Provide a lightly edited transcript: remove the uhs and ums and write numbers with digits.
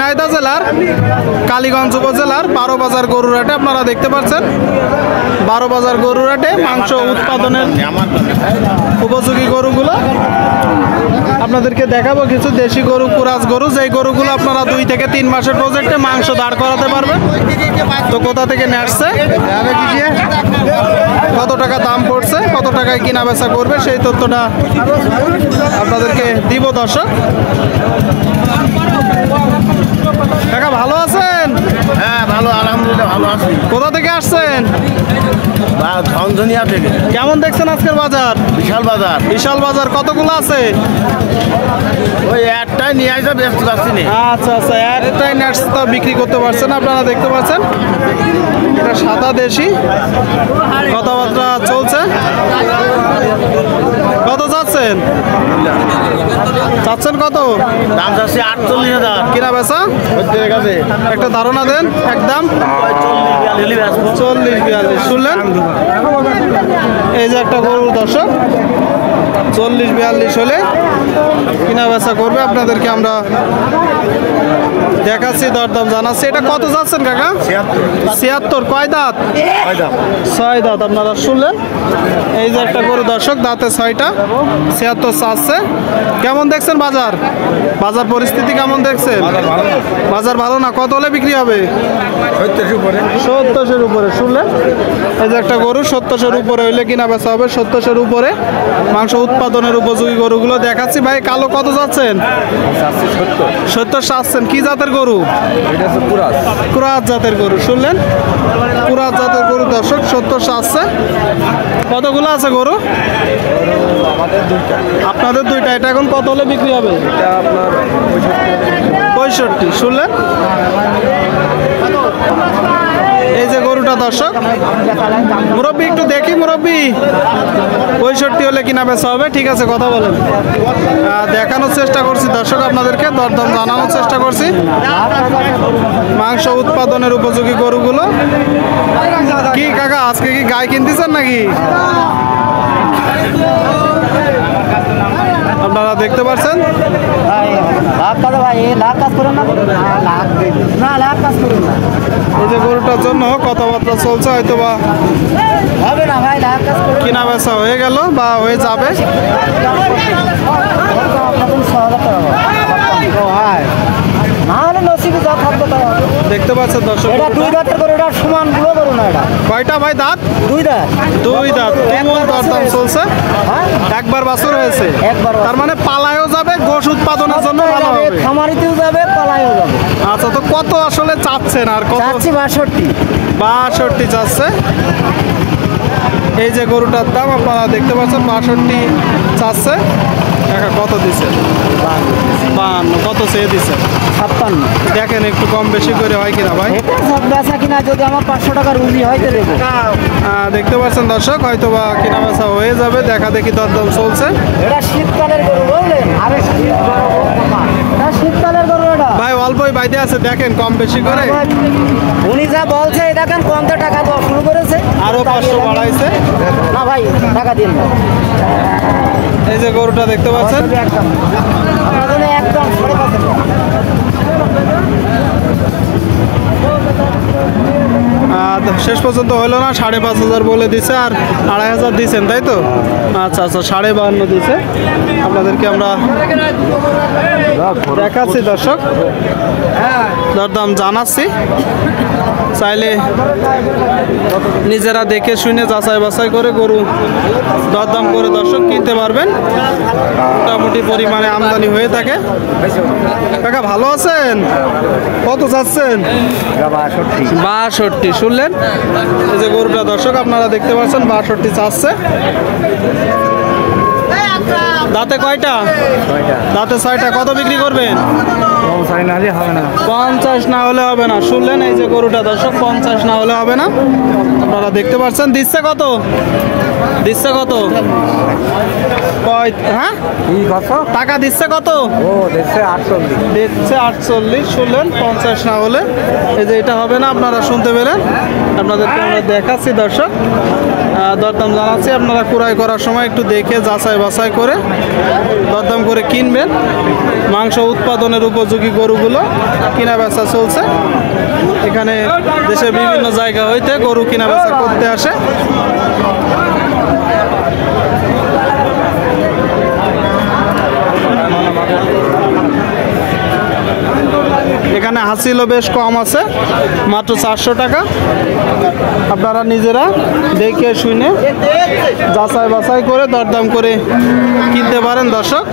ঝিনাইদহ জেলার কালীগঞ্জ উপজেলার 12 বাজার গরুর হাটে আপনারা দেখতে পাচ্ছেন 12 বাজার গরুর হাটে মাংস উৎপাদনের উপযোগী গরুগুলো আপনাদেরকে দেখাবো। কিছু দেশি গরু, কুরাজ গরু, যেই গরুগুলো আপনারা 2 থেকে 3 মাসের প্রজেক্টে মাংস দাঁড় করাতে পারবেন। তো কোথা থেকে নিয়ে আসছে, কত টাকা দাম পড়ছে, কত টাকায় কিনা বেচা করবে, সেই তথ্যটা আপনাদেরকে দিব দর্শক। কাকা ভালো আছেন? হ্যাঁ ভালো, আলহামদুলিল্লাহ ভালো আছি। কোথা থেকে আসছেন? ধনধনিয়া থেকে। কেমন দেখছেন আজকের বাজার? বিশাল বাজার। বিশাল বাজার কতগুলো আছে? ওই একটাই নিয়ে আসা ব্যস্ত যাচ্ছি না। আচ্ছা আচ্ছা, একটাই নাটস তো বিক্রি করতে পারছেন, আপনারা দেখতে পাচ্ছেন এটা সাদা দেশি। কথাবার্তা চলছে। কত চাচ্ছেন? চাচ্ছেন কত? দাম যাচ্ছে 48,000। কিনা বেচা একটা ধারণা দেন। একদম 40-42 শুনলেন? এই যে একটা গরু দর্শক 40-42 হলে কিনা বেচা করবে, আপনাদেরকে আমরা দেখাচ্ছি, দরদাম জানাচ্ছি। এটা কত যাচ্ছেন কাকা? 76। কয় দাঁত? 6 দাঁত। আপনারা শুনলেন, এই যে একটা গরু দর্শক, দাঁতে 6টা, 76 চাচ্ছে। কেমন দেখছেন বাজার? বাজার পরিস্থিতি কেমন দেখছেন? বাজার ভালো না। কত হলে বিক্রি হবে? 70-এর উপরে। শুনলেন, এই যে একটা গরু 70-এর উপরে হইলে কিনা বেচা হবে। 70-এর উপরে মাংস উৎপাদনের উপযোগী গরুগুলো দেখাচ্ছি। ভাই কালো কত যাচ্ছেন? 70 চাচ্ছেন। কি জাতের গরু? কুরাজ জাতের গরু। শুনলেন, কুরাজ জাতের গরু দর্শক 70 চাচ্ছে। কতগুলো আছে গরু? আপনাদের 2টা। এটা এখন কত হলে বিক্রি হবে? 65। শুনলেন, এই যে গরুটা দর্শক। মুরব্বী একটু দেখি, মুরব্বী 65 হলে কিনা বেচা হবে। ঠিক আছে, কথা বলেন। দেখানোর চেষ্টা করছি দর্শক, আপনাদেরকে দরদাম জানানোর চেষ্টা করছি। মাংস উৎপাদনের উপযোগী গরুগুলো। কি কাকা আজকে কি গায়ে কিনতেছেন নাকি? আপনারা দেখতে পাচ্ছেন এই যে গরুটার জন্য কথাবার্তা চলছে, হয়তো বা কিনা বেচা হয়ে গেল বা হয়ে যাবে। দেখতে পাচ্ছেন দর্শক, কয়টা ভাই দাঁত? 2 দাঁত। 2 দাঁত। দরদাম চলছে। একবার বাছুর হয়েছে, তার মানে পালায়ও যাবে, গোশ উৎপাদনের জন্য ভালো হবে, খামারিতেও যাবে, পালায়ও যাবে। আচ্ছা, তো কত আসলে চাচ্ছেন? আর কত? 62 চাচ্ছে। এই যে গরুটার দাম আপনারা দেখতে পাচ্ছেন 62 চাচ্ছে। কত দিছে? 52। কত চেয়ে দিছে? 56। দেখেন একটু কম বেশি করে হয় কিনা ভাই। বেচা কিনা যদি আমার 500 টাকা রুজি হয় দেবো। দেখতে পাচ্ছেন দর্শক, হয়তো বা কিনা বেচা হয়ে যাবে, দেখা দেখি দরদাম চলছে। এটা শীতকালের গরু, বুঝলেন? আরে শীতকালের গরু এটা ভাই অল্পই বাইতে আছে, দেখেন কম বেশি করে। উনি যা বলছে দেখেন, কমতে টাকা দেওয়া শুরু করেছে, আরো 500 বাড়াইছে। না ভাই টাকা দিন। এই যে গরুটা দেখতে পাচ্ছেন একদম শেষ পর্যন্ত হলো না, 5,500 বলে দিছে, আর 2,500 দিচ্ছেন তাই তো? আচ্ছা আচ্ছা, 52.5 দিছে। আপনাদেরকে আমরা দেখাচ্ছি দর্শক, দরদাম জানাচ্ছি। চাইলে নিজেরা দেখে শুনে যাচাই বাছাই করে গরু দরদাম করে দর্শক কিনতে পারবেন। মোটামুটি পরিমাণে আমদানি হয়ে থাকে। কাকা ভালো আছেন? কত চাচ্ছেন? 62। শুনলেন, এই যে গরুটা দর্শক আপনারা দেখতে পাচ্ছেন 62 চাচ্ছে। দাঁতে কয়টা? দাঁতে 6টা। কত বিক্রি করবেন? 50 না হলে হবে না। শুনলেন, এই যে গরুটা দর্শক 50 না হলে হবে না। আপনারা দেখতে পাচ্ছেন। দিচ্ছে কত? দিচ্ছে কত? হ্যাঁ, টাকা দিচ্ছে কত? দিচ্ছে 48। শুনলেন, 50 না হলে এই যে এটা হবে না। আপনারা শুনতে পেলেন, আপনাদেরকে আমরা দেখাচ্ছি দর্শক, দরদাম জানাচ্ছি। আপনারা ক্রয় করার সময় একটু দেখে যাচাই বাছাই করে দরদাম করে কিনবেন। মাংস উৎপাদনের উপযোগী উপযোগী গরুগুলো কিনা বেচা চলছে। এখানে দেশের বিভিন্ন জায়গা হইতে গরু কিনা বেচা করতে আসে। এখানে হাসিলও বেশ কম আছে, মাত্র 400 টাকা। আপনারা নিজেরা দেখে শুনে যাচাই বাছাই করে দরদাম করে কিনতে পারেন দর্শক।